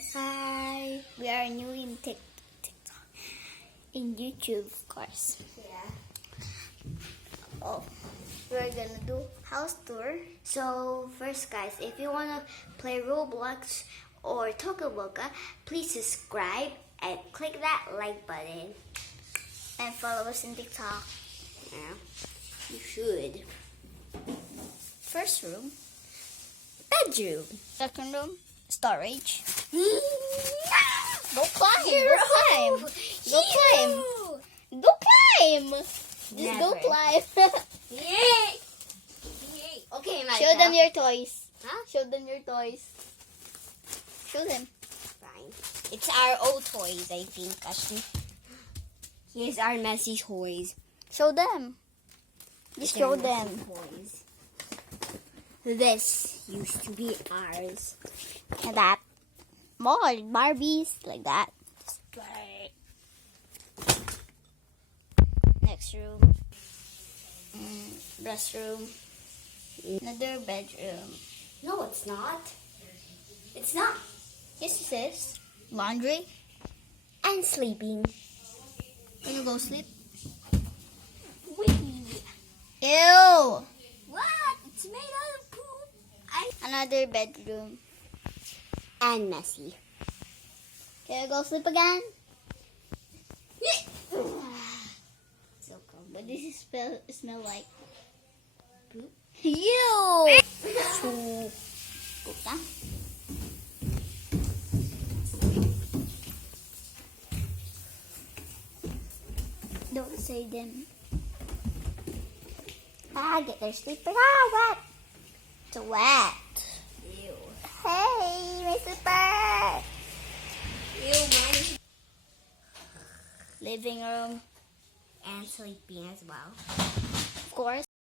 guys. Hi. We are new in TikTok, in YouTube, of course. Yeah. Oh, we're gonna do house tour. So first, guys, if you wanna play Roblox or Toca Boca, please subscribe and click that like button. And follow us in TikTok. Yeah, you should. First room. Bedroom. Second room. Storage. Go Go climb. Go climb. Go climb. Go climb. Just go Never. climb. Yay! Yay! Okay, Micah. Show them your toys. Huh? Show them your toys. Show them. Fine. It's our old toys, I think, Ashley. Here's our messy toys. Show them. Just show They're them. messy toys. This used to be ours. And that. More Barbies, like that. Next room. Restroom. Another bedroom. No, it's not. It's not. Yes, it is. Laundry. And sleeping. Can you go sleep? Wee. Ew! What? It's made out of poop. Another bedroom. And messy. Can I go sleep again? So cold. But this is smell like poop. Ew! So, poop na. Don't say them. Get their sleeper. Wet. It's wet. Ew. Hey, my slipper. Ew, mine. Living room, And sleeping as well. of course.